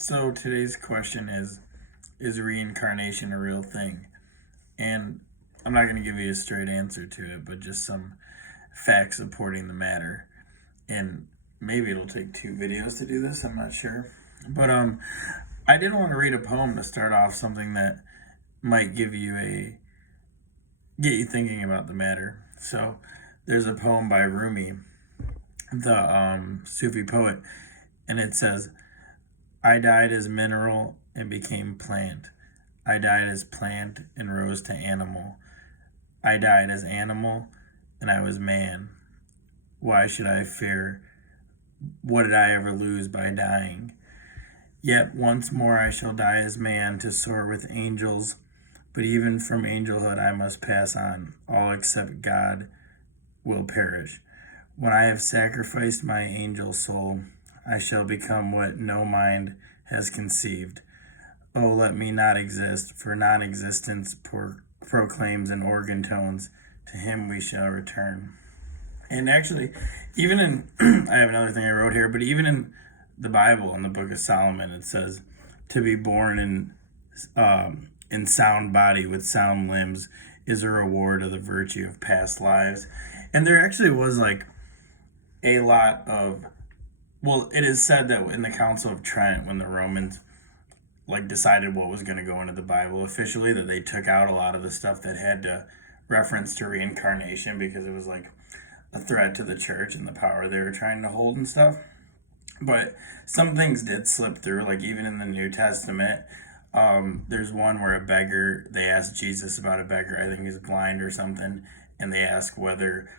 So today's question is reincarnation a real thing? And I'm not going to give you a straight answer to it, but just some facts supporting the matter. And maybe it'll take 2 videos to do this, I'm not sure. But I did want to read a poem to start off, something that might get you thinking about the matter. So there's a poem by Rumi, the Sufi poet, and it says, I died as mineral and became plant. I died as plant and rose to animal. I died as animal and I was man. Why should I fear? What did I ever lose by dying? Yet once more I shall die as man to soar with angels. But even from angelhood I must pass on. All except God will perish. When I have sacrificed my angel soul, I shall become what no mind has conceived. Oh, let me not exist, for non-existence proclaims in organ tones, to him we shall return. And actually, even in, I have another thing I wrote here, but even in the Bible, in the book of Solomon, it says, to be born in sound body with sound limbs is a reward of the virtue of past lives. And there actually was like a lot of, well, it is said that in the Council of Trent, when the Romans like decided what was going to go into the Bible officially, that they took out a lot of the stuff that had to reference to reincarnation because it was like a threat to the church and the power they were trying to hold and stuff. But some things did slip through, like even in the New Testament. There's one where a beggar, they asked Jesus about a beggar, I think he's blind or something, and they ask whether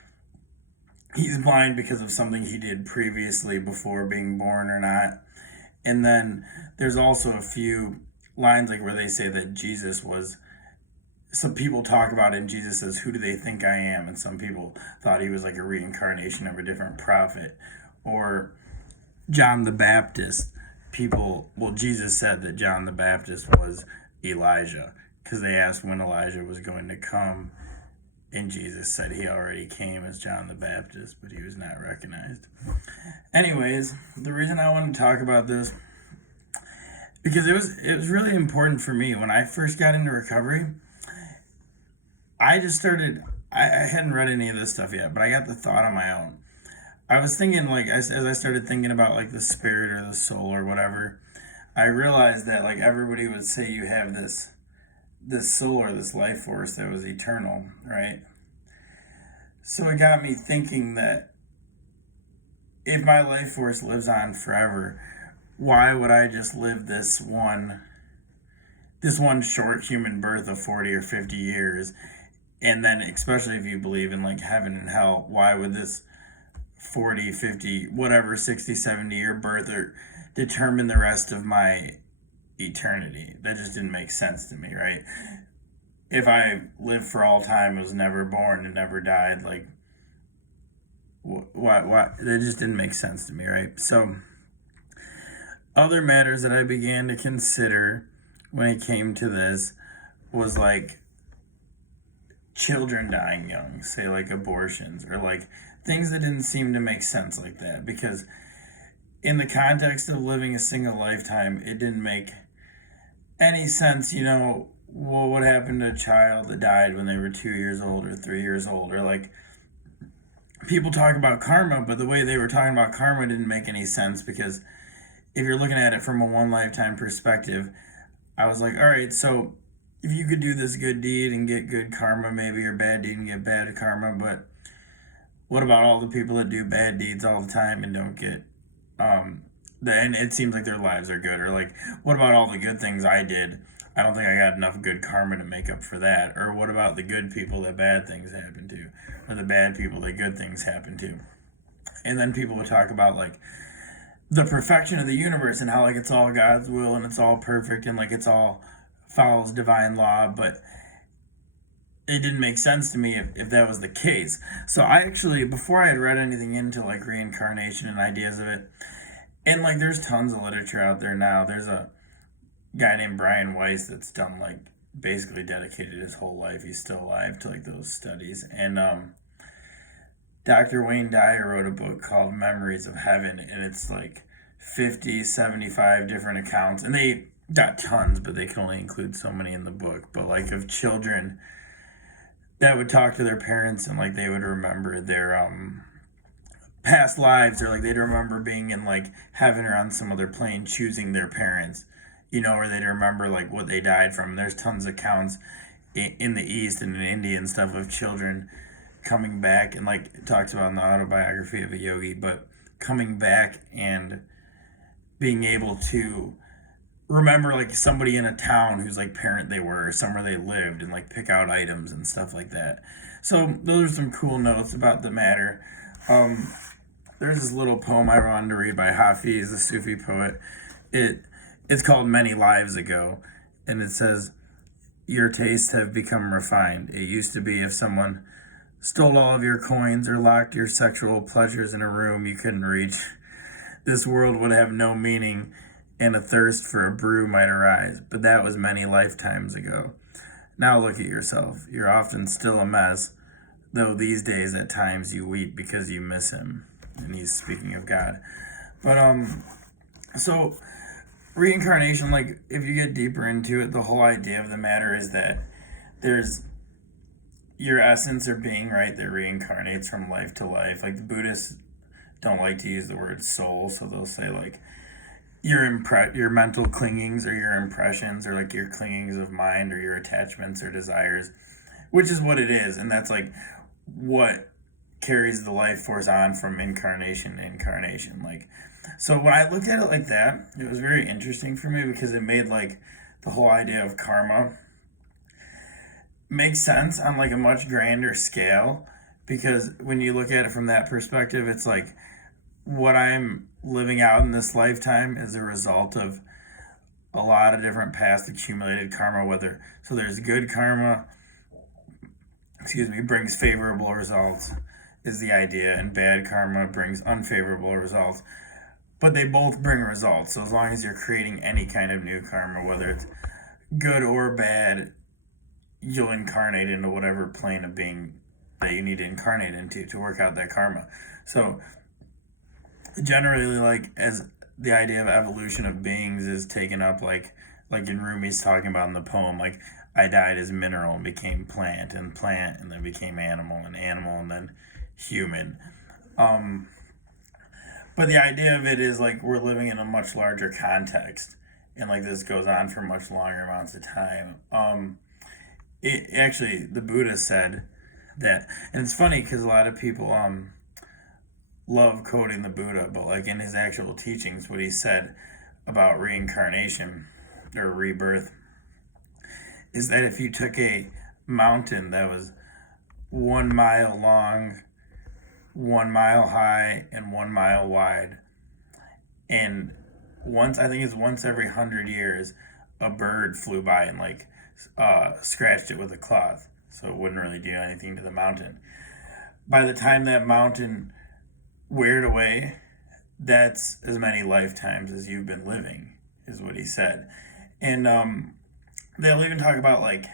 he's blind because of something he did previously before being born or not. And then there's also a few lines like where they say that Jesus was, some people talk about it and Jesus says, who do they think I am? And some people thought he was like a reincarnation of a different prophet. Or John the Baptist, Jesus said that John the Baptist was Elijah because they asked when Elijah was going to come. And Jesus said he already came as John the Baptist, but he was not recognized. Anyways, the reason I want to talk about this, because it was really important for me. When I first got into recovery, I just started, I hadn't read any of this stuff yet, but I got the thought on my own. I was thinking, like, as I started thinking about, like, the spirit or the soul or whatever, I realized that, like, everybody would say you have this soul or this life force that was eternal, right? So it got me thinking that if my life force lives on forever, why would I just live this one short human birth of 40 or 50 years? And then, especially if you believe in like heaven and hell, why would this 40, 50, whatever, 60, 70-year birth or determine the rest of my eternity? That just didn't make sense to me, right? If I lived for all time, was never born and never died, like, what? That just didn't make sense to me, right? So, other matters that I began to consider when it came to this was like children dying young, say like abortions, or like things that didn't seem to make sense like that, because in the context of living a single lifetime, it didn't make any sense, well, what happened to a child that died when they were 2 years old or 3 years old? Or like, people talk about karma, but the way they were talking about karma didn't make any sense, because if you're looking at it from a one lifetime perspective, I was like, all right, so if you could do this good deed and get good karma, maybe, or bad deed and get bad karma, but what about all the people that do bad deeds all the time and don't get, and it seems like their lives are good? Or like, what about all the good things I did? I don't think I got enough good karma to make up for that. Or what about the good people that bad things happen to? Or the bad people that good things happen to? And then people would talk about like the perfection of the universe and how like it's all God's will and it's all perfect and like it's all follows divine law, but it didn't make sense to me if that was the case. So I actually, before I had read anything into like reincarnation and ideas of it, and like there's tons of literature out there now. There's a guy named Brian Weiss that's done like basically dedicated his whole life, he's still alive, to like those studies. And Dr. Wayne Dyer wrote a book called Memories of Heaven, and it's like 50, 75 different accounts, and they got tons, but they can only include so many in the book. But like of children that would talk to their parents, and like they would remember their past lives, or like they'd remember being in like heaven or on some other plane choosing their parents, or they'd remember like what they died from. There's tons of accounts in the East and in India and stuff of children coming back, and like it talks about in the autobiography of a yogi, but coming back and being able to remember like somebody in a town whose like parent they were, or somewhere they lived, and like pick out items and stuff like that. So those are some cool notes about the matter. There's this little poem I wanted to read by Hafiz, the Sufi poet. It's called Many Lives Ago, and it says, "Your tastes have become refined. It used to be if someone stole all of your coins or locked your sexual pleasures in a room you couldn't reach, this world would have no meaning, and a thirst for a brew might arise. But that was many lifetimes ago. Now look at yourself. You're often still a mess, though these days at times you weep because you miss him." And he's speaking of God. But so reincarnation, like if you get deeper into it, the whole idea of the matter is that there's your essence or being, right, that reincarnates from life to life. Like the Buddhists don't like to use the word soul, so they'll say like your mental clingings or your impressions, or like your clingings of mind or your attachments or desires, which is what it is. And that's like what carries the life force on from incarnation to incarnation. Like, so when I looked at it like that, it was very interesting for me, because it made like the whole idea of karma make sense on like a much grander scale. Because when you look at it from that perspective, it's like what I'm living out in this lifetime is a result of a lot of different past accumulated karma. Whether so there's good karma, brings favorable results, is the idea, and bad karma brings unfavorable results. But they both bring results. So as long as you're creating any kind of new karma, whether it's good or bad, you'll incarnate into whatever plane of being that you need to incarnate into to work out that karma. So generally, like as the idea of evolution of beings is taken up, like in Rumi's talking about in the poem, like I died as mineral and became plant, and then became animal, and then human. But the idea of it is like we're living in a much larger context, and like this goes on for much longer amounts of time. It actually, the Buddha said that, and it's funny because a lot of people love quoting the Buddha, but like in his actual teachings, what he said about reincarnation or rebirth is that if you took a mountain that was 1 mile long, 1 mile high, and 1 mile wide, and once every 100 years, a bird flew by and like scratched it with a cloth, so it wouldn't really do anything to the mountain. By the time that mountain weared away, that's as many lifetimes as you've been living, is what he said. And they'll even talk about like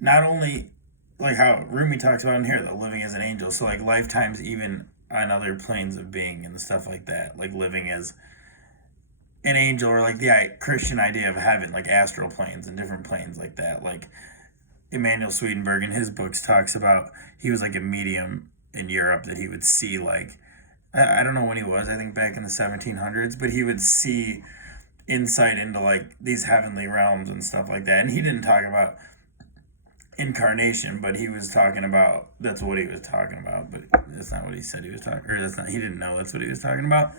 not only like how Rumi talks about in here, that living as an angel, so like lifetimes even on other planes of being and stuff like that, like living as an angel, or like the Christian idea of heaven, like astral planes and different planes like that. Like Emanuel Swedenborg in his books talks about he was like a medium in Europe, that he would see like, I don't know when he was, I think back in the 1700s, but he would see insight into like these heavenly realms and stuff like that. And he didn't talk about incarnation, but he was talking about, that's what he was talking about, but that's not what he said he was talking, or that's not, he didn't know that's what he was talking about.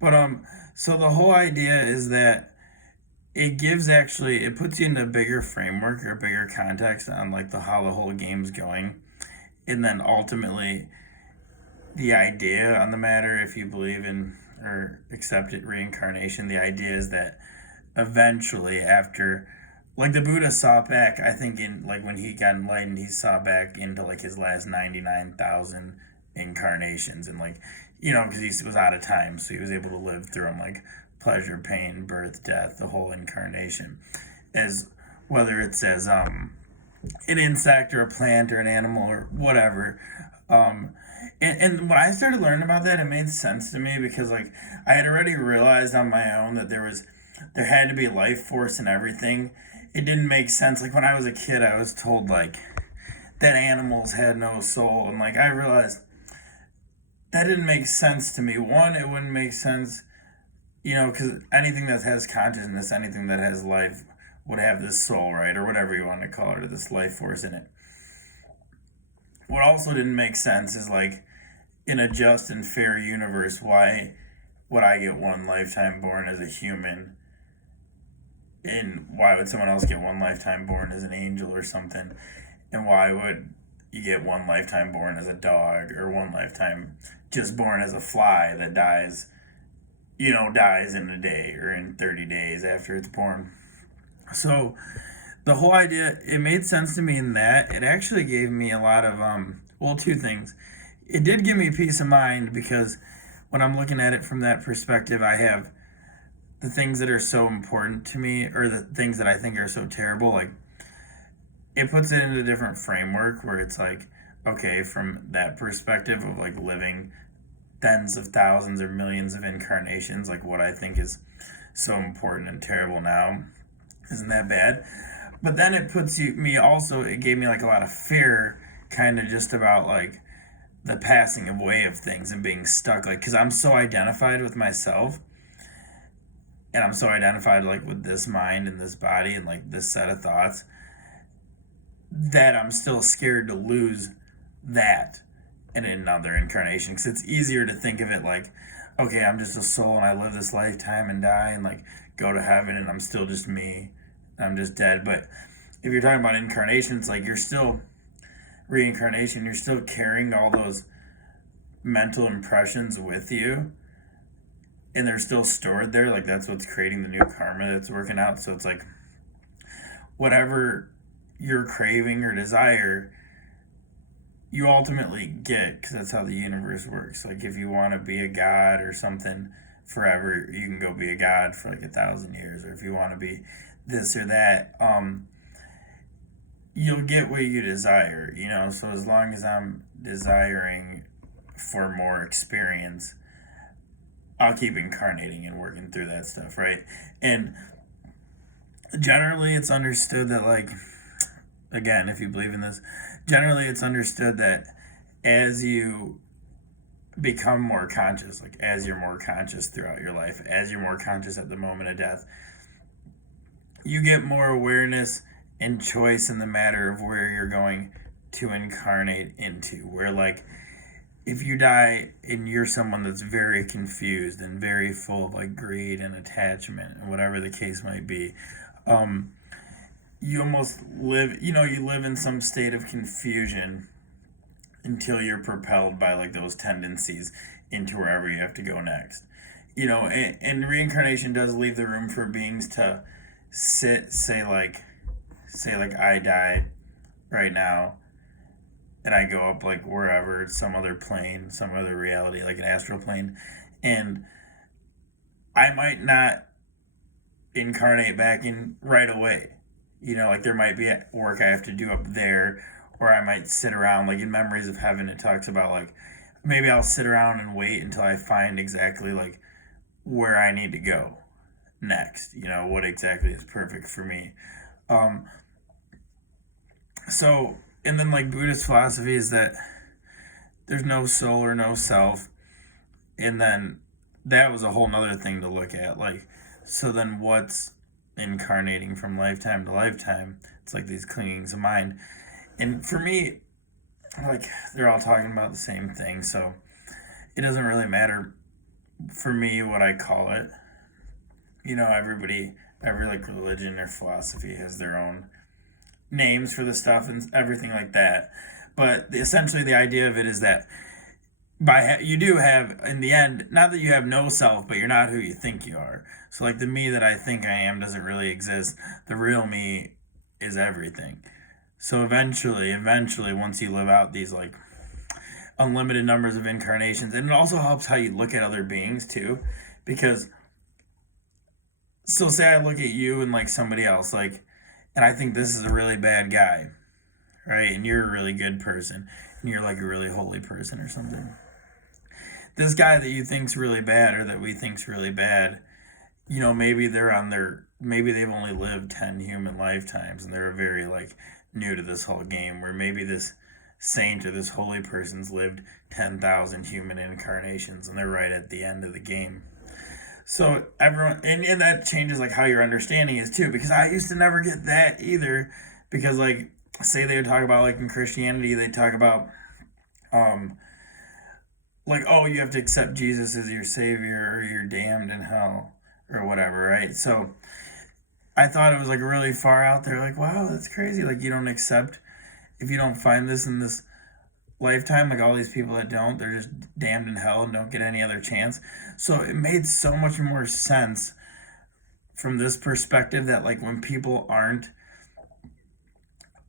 But so the whole idea is that it puts you in a bigger framework or a bigger context on like how the whole game's going. And then ultimately the idea on the matter, if you believe in or accept it, reincarnation, the idea is that eventually, after, like the Buddha saw back, I think in like when he got enlightened, he saw back into like his last 99,000 incarnations, and like, because he was out of time, so he was able to live through them, like pleasure, pain, birth, death, the whole incarnation, as whether it's as an insect or a plant or an animal or whatever. Um, and when I started learning about that, it made sense to me because like I had already realized on my own that there had to be life force in everything. It didn't make sense. Like when I was a kid, I was told like that animals had no soul, and like I realized that didn't make sense to me. One, it wouldn't make sense, because anything that has consciousness, anything that has life, would have this soul, right, or whatever you want to call it, or this life force in it. What also didn't make sense is like in a just and fair universe, why would I get one lifetime born as a human, and why would someone else get one lifetime born as an angel or something, and why would you get one lifetime born as a dog, or one lifetime just born as a fly that dies in a day or in 30 days after it's born. So the whole idea, it made sense to me in that it actually gave me a lot of two things. It did give me peace of mind because when I'm looking at it from that perspective, I have the things that are so important to me, or the things that I think are so terrible. Like it puts it in a different framework where it's like, okay, from that perspective of like living tens of thousands or millions of incarnations, like what I think is so important and terrible now isn't that bad. But then it gave me like a lot of fear, kind of just about like the passing away of things and being stuck, like because I'm so identified with myself, and I'm so identified like with this mind and this body and like this set of thoughts, that I'm still scared to lose that in another incarnation, because it's easier to think of it like, okay, I'm just a soul and I live this lifetime and die and like go to heaven and I'm still just me, I'm just dead. But if you're talking about incarnation, it's like you're still reincarnation, you're still carrying all those mental impressions with you, and they're still stored there. Like that's what's creating the new karma that's working out. So it's like whatever you're craving or desire, you ultimately get, because that's how the universe works. Like if you want to be a god or something forever, you can go be a god for like 1,000 years. Or if you want to be this or that, you'll get what you desire. So as long as I'm desiring for more experience, I'll keep incarnating and working through that stuff, right? And generally it's understood that, like, again, if you believe in this, generally it's understood that as you become more conscious, like as you're more conscious throughout your life, as you're more conscious at the moment of death, you get more awareness and choice in the matter of where you're going to incarnate into. Where like if you die and you're someone that's very confused and very full of like greed and attachment and whatever the case might be, you almost live, you live in some state of confusion until you're propelled by like those tendencies into wherever you have to go next. And reincarnation does leave the room for beings to say like I died right now and I go up like wherever, some other plane, some other reality, like an astral plane, and I might not incarnate back in right away. Like there might be work I have to do up there, or I might sit around, like in Memories of Heaven, it talks about like maybe I'll sit around and wait until I find exactly like where I need to go next, what exactly is perfect for me. Um, so, and then like Buddhist philosophy is that there's no soul or no self. And then that was a whole nother thing to look at. Like, so then what's incarnating from lifetime to lifetime? It's like these clingings of mind. And for me, like, they're all talking about the same thing. So it doesn't really matter for me what I call it. Every like religion or philosophy has their own names for the stuff and everything like that. But essentially, the idea of it is that you do have, in the end, not that you have no self, but you're not who you think you are. So like the me that I think I am doesn't really exist. The real me is everything. So eventually, once you live out these like unlimited numbers of incarnations, and it also helps how you look at other beings too, because so say I look at you and like somebody else, like, and I think this is a really bad guy, right? And you're a really good person. and you're like a really holy person or something. This guy that you think's really bad, or that we think's really bad, maybe maybe they've only lived 10 human lifetimes, and they're very like new to this whole game, where maybe this saint or this holy person's lived 10,000 human incarnations, and they're right at the end of the game. So everyone, and that changes like how your understanding is too, because I used to never get that either, because like, say they would talk about like in Christianity, they talk about like, oh, you have to accept Jesus as your savior or you're damned in hell or whatever, right? So I thought it was like really far out there, like, wow, that's crazy. Like, you don't accept, if you don't find this in this lifetime, like all these people that don't, they're just damned in hell and don't get any other chance. So it made so much more sense from this perspective, that like when people aren't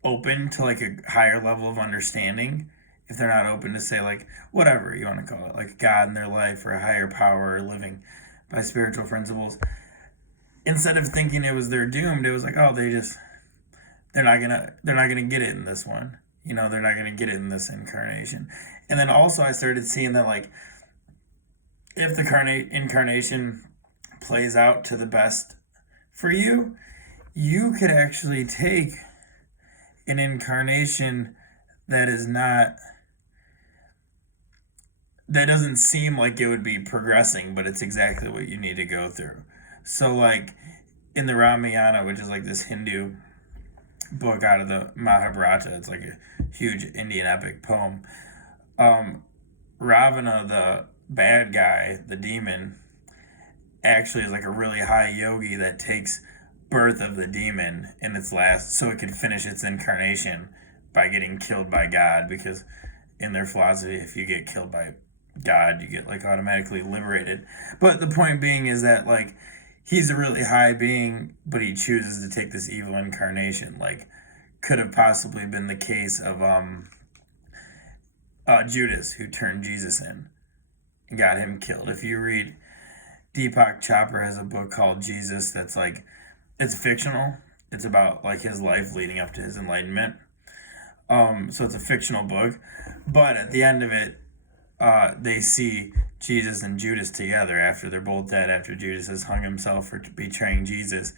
open to like a higher level of understanding, if they're not open to say like whatever you want to call it, like God in their life or a higher power or living by spiritual principles, instead of thinking it was they're doomed, it was like, oh, they're not gonna get it in this one. They're not gonna get it in this incarnation. And then also I started seeing that like if the incarnation plays out to the best for you, you could actually take an incarnation that doesn't seem like it would be progressing, but it's exactly what you need to go through. So like in the Ramayana, which is like this Hindu book out of the Mahabharata, it's like a huge Indian epic poem. Ravana, the bad guy, the demon, actually is like a really high yogi that takes birth of the demon in its last, so it can finish its incarnation by getting killed by God, because in their philosophy, if you get killed by God, you get like automatically liberated. But the point being is that like he's a really high being, but he chooses to take this evil incarnation. Like could have possibly been the case of Judas, who turned Jesus in and got him killed. If you read, Deepak Chopra has a book called Jesus that's like, it's fictional. It's about like his life leading up to his enlightenment. So it's a fictional book, but at the end of it, they see Jesus and Judas together after they're both dead, after Judas has hung himself for betraying Jesus.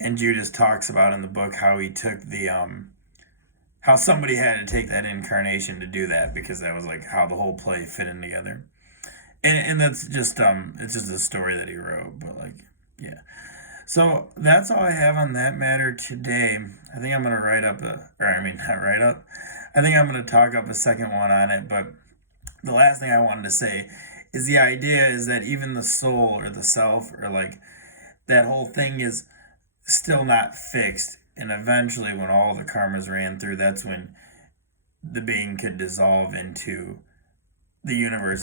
And Judas talks about in the book how he took how somebody had to take that incarnation to do that, because that was like how the whole play fit in together. And that's just it's just a story that he wrote, but like, yeah. So that's all I have on that matter today. I think I'm gonna I think I'm gonna talk up a second one on it. But the last thing I wanted to say is the idea is that even the soul or the self or like that whole thing is still not fixed, and eventually when all the karmas ran through, that's when the being could dissolve into the universe